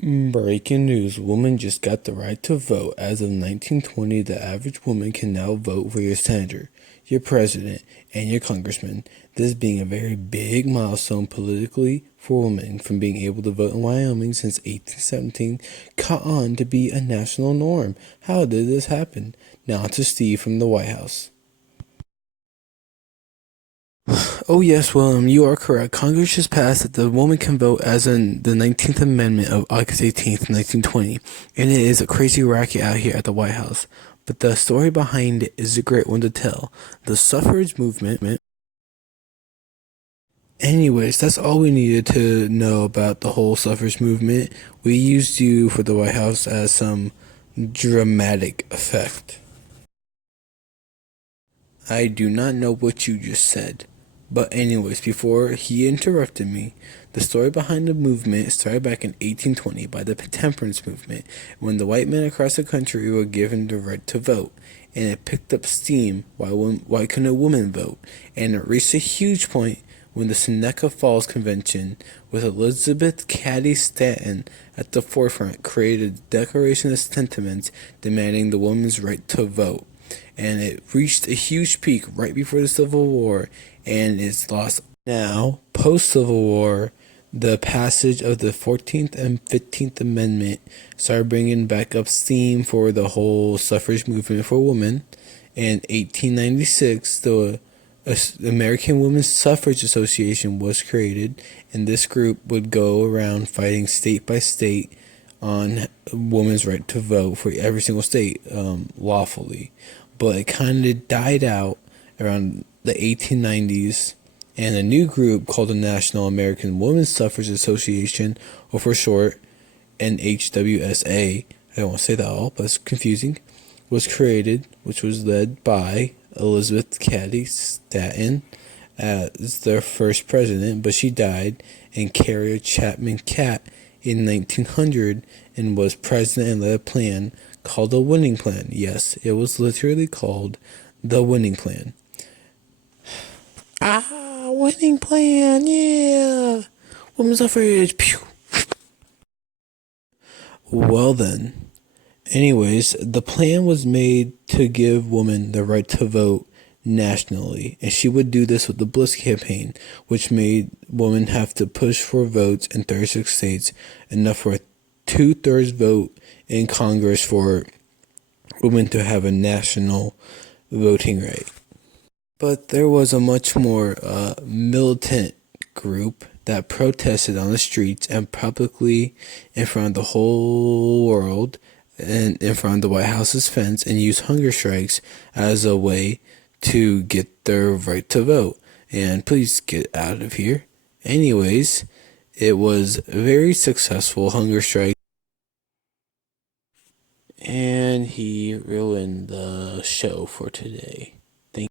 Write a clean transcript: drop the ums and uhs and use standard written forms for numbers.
Breaking news, women just got the right to vote. As of 1920, the average woman can now vote for your senator, your president, and your congressman. This being a very big milestone politically for women, from being able to vote in Wyoming since 1817 caught on to be a national norm. How did this happen? Now to Steve from the White House. Oh yes, William, you are correct. Congress just passed that the woman can vote as in the 19th Amendment of August 18th, 1920, and it is a crazy racket out here at the White House. But the story behind it is a great one to tell. The suffrage movement. Anyways, that's all we needed to know about the whole suffrage movement. We used you for the White House as some dramatic effect. I do not know what you just said. But anyways, before he interrupted me, the story behind the movement started back in 1820 by the temperance movement, when the white men across the country were given the right to vote, and it picked up steam. Why couldn't a woman vote? And it reached a huge point when the Seneca Falls Convention, with Elizabeth Cady Stanton at the forefront, created a Declaration of Sentiments demanding the woman's right to vote. And it reached a huge peak right before the Civil War, and it's lost now. Post-Civil War, the passage of the 14th and 15th Amendment started bringing back up steam for the whole suffrage movement for women. In 1896, the American Women's Suffrage Association was created, and this group would go around fighting state by state on women's right to vote for every single state lawfully. But it kind of died out around the 1890s, and a new group called the National American Women's Suffrage Association, or for short, NHWSA, I don't want to say that all, but it's confusing, was created, which was led by Elizabeth Cady Stanton as their first president, but she died, and Carrier Chapman Catt in 1900 and was president and led a plan called the Winning Plan. Yes, it was literally called the Winning Plan. Winning Plan, yeah! Women's suffrage, pew! Well then, anyways, the plan was made to give women the right to vote nationally, and she would do this with the Bliss campaign, which made women have to push for votes in 36 states, enough for a two-thirds vote in Congress for women to have a national voting right. But there was a much more militant group that protested on the streets and publicly in front of the whole world and in front of the White House's fence, and used hunger strikes as a way to get their right to vote. And please get out of here. Anyways, it was a very successful hunger strike, and he ruined the show for today.